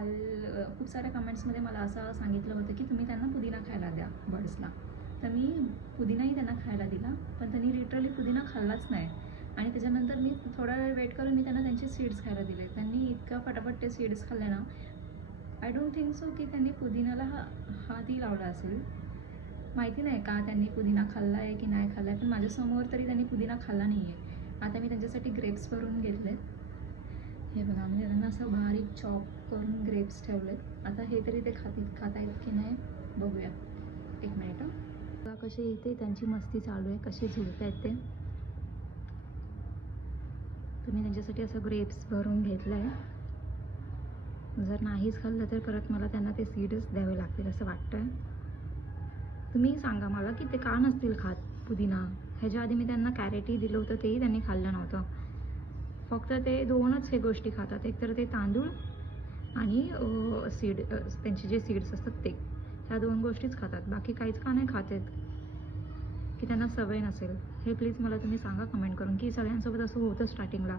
काल खूप साऱ्या कमेंट्समध्ये मला असं सांगितलं होतं की तुम्ही त्यांना पुदिना खायला द्या बर्ड्सला. तर मी पुदिनाही त्यांना खायला दिला, पण त्यांनी लिटरली पुदिना खाल्लाच नाही. आणि त्याच्यानंतर मी थोडा वेळ वेट करून मी त्यांना त्यांचे सीड्स खायला दिले. त्यांनी इतका फटाफट ते सीड्स खाल्ले ना. आय डोंट थिंक सो की त्यांनी पुदिनाला हातही लावला असेल. माहिती नाही का त्यांनी पुदिना खाल्ला आहे की नाही खाल्ला आहे, पण माझ्यासमोर तरी त्यांनी पुदिना खाल्ला नाही आहे. आता मी त्यांच्यासाठी ग्रेप्स भरून घेतले. हे बघा, मी त्यांना असं बारीक चॉप करून ग्रेप्स ठेवले. आता हे तरी ते खातायत की नाही बघूया. एक मिनिट. बघा कसे इथे त्यांची मस्ती चालू आहे, कसे झुलत आहेत ते. तुम्ही त्यांच्यासाठी असं ग्रेप्स भरून घेतलं आहे. जर नाहीच खाल्लं तर परत मला त्यांना ते सीड्स द्यावे लागतील असं वाटतं आहे. तुम्ही सांगा मला की ते का नसतील खात पुदिना. ह्याच्या आधी मी त्यांना कॅरेटही दिलं होतं, तेही त्यांनी खाल्लं नव्हतं. फक्त ते 2च हे गोष्टी खातात, एक तर ते तांदूळ आणि त्यांचे जे सीड्स असतात ते. ह्या 2 गोष्टीच खातात, बाकी काहीच का नाही खात आहेत. की त्यांना सवय नसेल. हे प्लीज मला तुम्ही सांगा कमेंट करून की सगळ्यांसोबत असं होतं स्टार्टिंगला